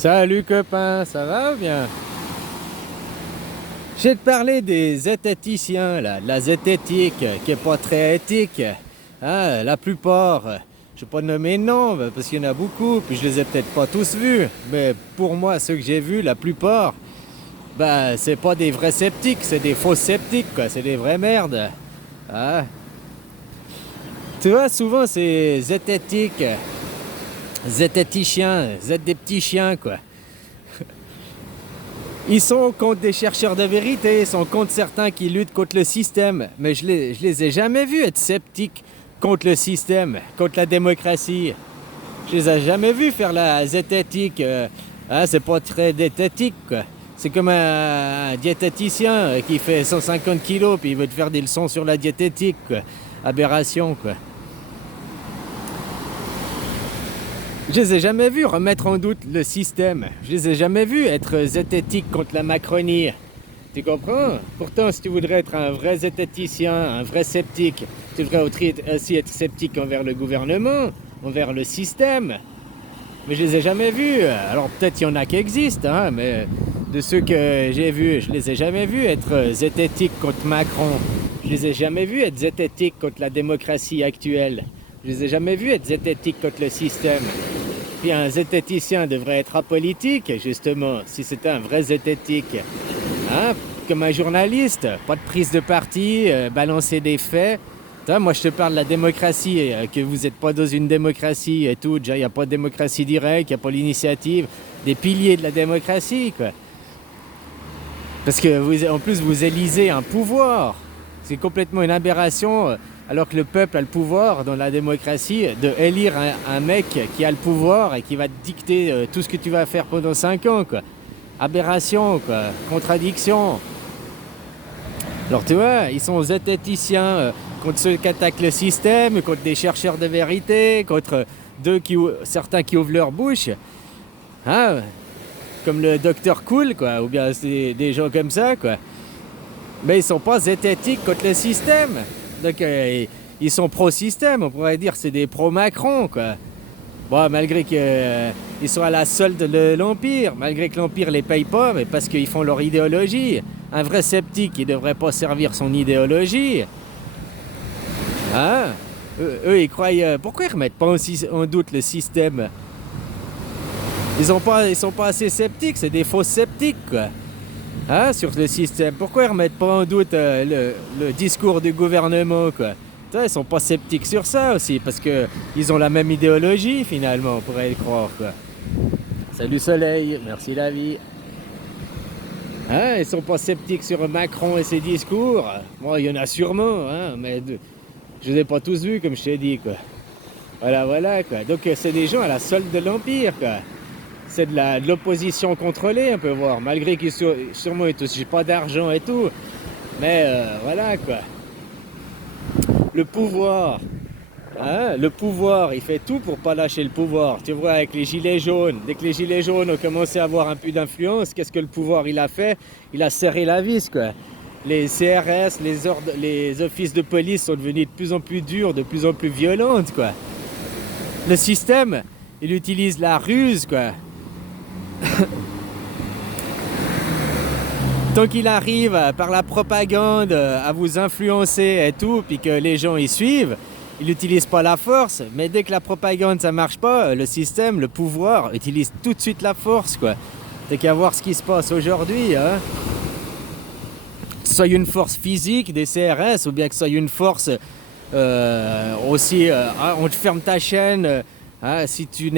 Salut copain, ça va ou bien? Je vais te parler des zététiciens, là, de la zététique, qui est pas très éthique. Hein, la plupart, je vais pas nommer de nom, parce qu'il y en a beaucoup, puis je les ai peut-être pas tous vus. Mais pour moi, ceux que j'ai vus, la plupart, bah, c'est pas des vrais sceptiques, c'est des faux sceptiques, quoi, c'est des vraies merdes. Hein? Tu vois, souvent c'est zététique, zététiciens, des petits chiens, quoi. Ils sont contre des chercheurs de vérité, ils sont contre certains qui luttent contre le système. Mais je les ai jamais vus être sceptiques contre le système, contre la démocratie. Je les ai jamais vus faire la zététique. Hein, c'est pas très diététique, quoi. C'est comme un diététicien qui fait 150 kilos puis il veut te faire des leçons sur la diététique, quoi. Aberration, quoi. Je les ai jamais vus remettre en doute le système. Je les ai jamais vus être zététiques contre la Macronie. Tu comprends? Pourtant, si tu voudrais être un vrai zététicien, un vrai sceptique, tu devrais aussi être sceptique envers le gouvernement, envers le système. Mais je les ai jamais vus. Alors peut-être qu'il y en a qui existent, hein, mais de ceux que j'ai vus, je les ai jamais vus être zététiques contre Macron. Je les ai jamais vus être zététiques contre la démocratie actuelle. Je les ai jamais vus être zététiques contre le système. Puis un zététicien devrait être apolitique, justement, si c'était un vrai zététique. Hein? Comme un journaliste, pas de prise de parti, balancer des faits. Moi, je te parle de la démocratie, que vous n'êtes pas dans une démocratie et tout. Déjà, il n'y a pas de démocratie directe, il n'y a pas l'initiative. Des piliers de la démocratie, quoi. Parce que, en plus, vous élisez un pouvoir. C'est complètement une aberration, alors que le peuple a le pouvoir dans la démocratie, de élire un mec qui a le pouvoir et qui va te dicter tout ce que tu vas faire pendant 5 ans, quoi. Aberration, quoi. Contradiction. Alors tu vois, ils sont zététiciens contre ceux qui attaquent le système, contre des chercheurs de vérité, contre certains qui ouvrent leur bouche. Hein? Comme le docteur Cool, quoi, ou bien des gens comme ça, quoi. Mais ils sont pas zététiques contre le système. Donc ils sont pro-système, on pourrait dire c'est des pro-Macron, quoi. Bon, malgré qu'ils sont à la solde de l'Empire, malgré que l'Empire les paye pas, mais parce qu'ils font leur idéologie. Un vrai sceptique, il devrait pas servir son idéologie. Hein? Eux, ils croient... pourquoi ils remettent pas en doute le système? Ils sont pas assez sceptiques, c'est des faux sceptiques, quoi. Hein, sur le système. Pourquoi ils remettent pas en doute le discours du gouvernement, quoi? Ils sont pas sceptiques sur ça aussi, parce que ils ont la même idéologie finalement, on pourrait le croire, quoi. Salut soleil, merci la vie. Hein, ils sont pas sceptiques sur Macron et ses discours. Bon, il y en a sûrement, hein, mais je les ai pas tous vus, comme je t'ai dit, quoi. Voilà, quoi. Donc c'est des gens à la solde de l'Empire, quoi. C'est de l'opposition contrôlée, on peut voir, malgré qu'ils sûrement ils touchent pas d'argent et tout. Mais voilà, quoi. Le pouvoir, hein, le pouvoir, il fait tout pour pas lâcher le pouvoir. Tu vois, avec les gilets jaunes, dès que les gilets jaunes ont commencé à avoir un peu d'influence, qu'est-ce que le pouvoir il a fait? Il a serré la vis, quoi. Les CRS, les offices de police sont devenus de plus en plus durs, de plus en plus violentes, quoi. Le système, il utilise la ruse, quoi. Tant qu'il arrive par la propagande à vous influencer et tout, puis que les gens y suivent, il n'utilise pas la force. Mais dès que la propagande ça marche pas, le système, le pouvoir utilise tout de suite la force, quoi. T'as qu'à voir ce qui se passe aujourd'hui, hein. Que ce soit une force physique des CRS ou bien que ce soit une force aussi, on te ferme ta chaîne. Hein, si tu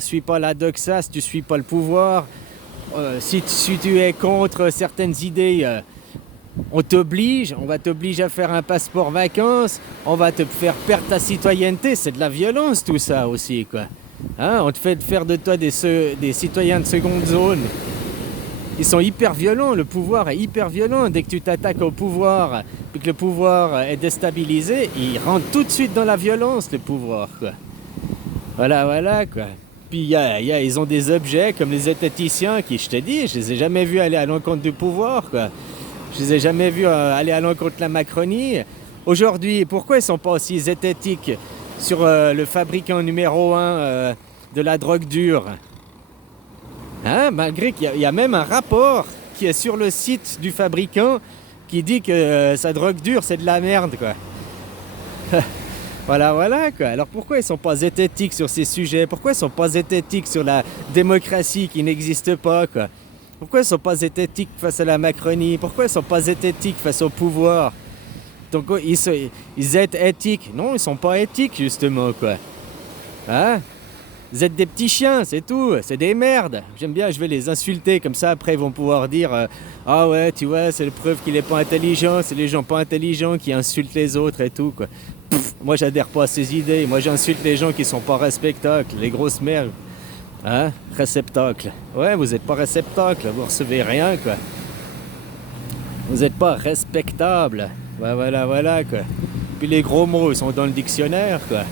suis pas la doxa, si tu suis pas le pouvoir. Si tu es contre certaines idées, on va t'obliger à faire un passeport vacances, on va te faire perdre ta citoyenneté, c'est de la violence tout ça aussi, quoi. Hein, on te fait faire de toi des citoyens de seconde zone. Ils sont hyper violents, le pouvoir est hyper violent. Dès que tu t'attaques au pouvoir, puis que le pouvoir est déstabilisé, il rentre tout de suite dans la violence, le pouvoir, quoi. Voilà, quoi. Puis ils ont des objets comme les zététiciens qui, je te dis, je les ai jamais vus aller à l'encontre du pouvoir, quoi. Je les ai jamais vus aller à l'encontre de la Macronie. Aujourd'hui, pourquoi ils sont pas aussi zététiques sur le fabricant numéro 1 de la drogue dure? Hein, malgré qu'il y a même un rapport qui est sur le site du fabricant qui dit que sa drogue dure, c'est de la merde, quoi. Voilà, voilà, quoi. Alors pourquoi ils sont pas zététiques sur ces sujets? Pourquoi ils sont pas zététiques sur la démocratie qui n'existe pas, quoi? Pourquoi ils sont pas zététiques face à la Macronie? Pourquoi ils sont pas zététiques face au pouvoir? Donc ils êtes éthiques. Non, ils sont pas éthiques, justement, quoi. Hein? Vous êtes des petits chiens, c'est tout, c'est des merdes. J'aime bien, je vais les insulter, comme ça après ils vont pouvoir dire ah ouais, tu vois, c'est la preuve qu'il est pas intelligent, c'est les gens pas intelligents qui insultent les autres et tout, quoi. Pff, moi j'adhère pas à ces idées, moi j'insulte les gens qui sont pas respectables, les grosses merdes. Hein? Réceptacle. Ouais, vous êtes pas réceptacle, vous recevez rien, quoi. Vous êtes pas respectable. Ouais, voilà, voilà, quoi. Puis les gros mots, ils sont dans le dictionnaire, quoi.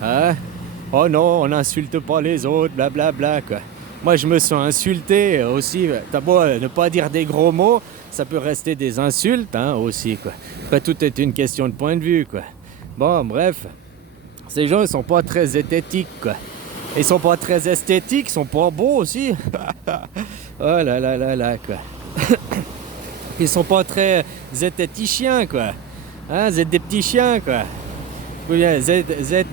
Hein? Oh non, on n'insulte pas les autres, blablabla, quoi. Moi, je me sens insulté aussi. T'as beau ne pas dire des gros mots, ça peut rester des insultes, hein, aussi, quoi. Après, tout est une question de point de vue, quoi. Bon, bref. Ces gens, ils sont pas très esthétiques, quoi. Ils sont pas très esthétiques, ils sont pas beaux aussi. Oh là là là là, quoi. Ils sont pas très zététiciens, quoi. Hein, vous êtes des petits chiens, quoi. Vous êtes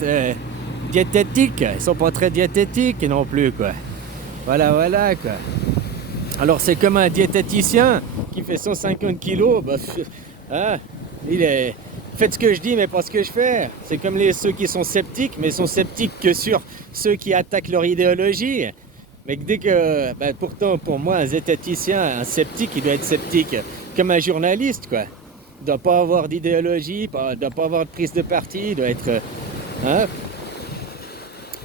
diététiques, ils sont pas très diététiques non plus, quoi. Voilà, voilà, quoi. Alors c'est comme un diététicien qui fait 150 kilos, bah, hein, faites ce que je dis mais pas ce que je fais. C'est comme ceux qui sont sceptiques, mais sont sceptiques que sur ceux qui attaquent leur idéologie. Mais dès que, bah, pourtant pour moi un zététicien, un sceptique, il doit être sceptique comme un journaliste, quoi. Il doit pas avoir d'idéologie, il doit pas avoir de prise de parti, il doit être, hein.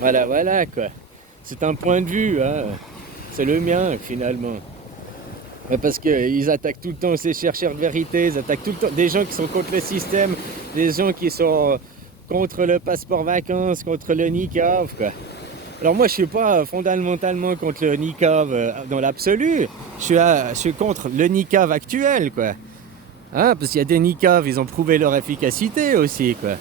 Voilà, voilà, quoi. C'est un point de vue, hein. C'est le mien, finalement. Parce qu'ils attaquent tout le temps ces chercheurs de vérité, ils attaquent tout le temps des gens qui sont contre le système, des gens qui sont contre le passeport vacances, contre le niqab, quoi. Alors moi, je suis pas fondamentalement contre le niqab dans l'absolu. Je suis contre le niqab actuel, quoi. Hein, parce qu'il y a des niqabs, ils ont prouvé leur efficacité aussi, quoi.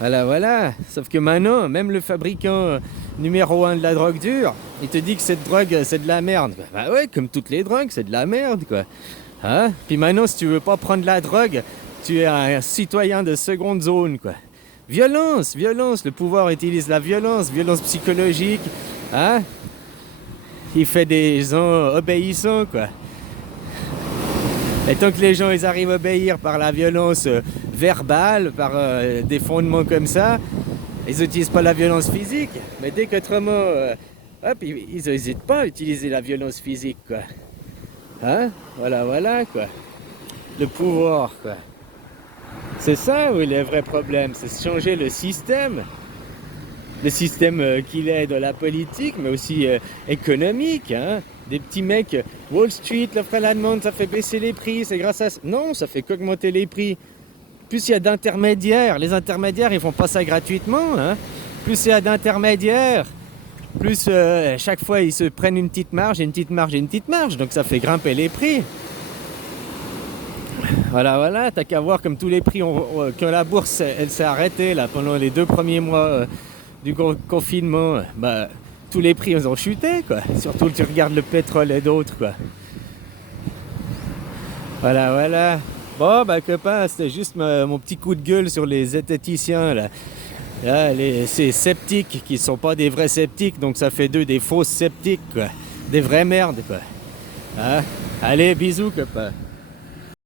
Voilà, voilà. Sauf que maintenant, même le fabricant numéro 1 de la drogue dure, il te dit que cette drogue, c'est de la merde. Bah ouais, comme toutes les drogues, c'est de la merde, quoi. Hein? Puis maintenant, si tu veux pas prendre la drogue, tu es un citoyen de seconde zone, quoi. Violence, violence. Le pouvoir utilise la violence, violence psychologique. Hein? Il fait des gens obéissants, quoi. Et tant que les gens ils arrivent à obéir par la violence verbale, par des fondements comme ça, ils n'utilisent pas la violence physique. Mais dès qu'autrement, hop, ils n'hésitent pas à utiliser la violence physique, quoi. Hein? Voilà, voilà, quoi. Le pouvoir, quoi. C'est ça où est le vrai problème, c'est changer le système. Le système qu'il est de la politique, mais aussi économique, hein. Des petits mecs, Wall Street, l'offre et la demande, ça fait baisser les prix, c'est grâce à ça. Non, ça fait qu'augmenter les prix. Plus il y a d'intermédiaires, les intermédiaires, ils font pas ça gratuitement, hein. Plus il y a d'intermédiaires, plus chaque fois ils se prennent une petite marge, et une petite marge, et une petite marge, donc ça fait grimper les prix. Voilà, voilà, t'as qu'à voir comme tous les prix, quand la bourse, elle s'est arrêtée là, pendant les 2 premiers mois du confinement, bah, tous les prix ils ont chuté, quoi. Surtout tu regardes le pétrole et d'autres, quoi. Voilà, voilà. Bon, bah copain, c'était juste mon petit coup de gueule sur les zététiciens, là. Là, ces sceptiques qui sont pas des vrais sceptiques, donc ça fait d'eux des faux sceptiques, quoi. Des vraies merdes, quoi. Hein? Allez, bisous, copain.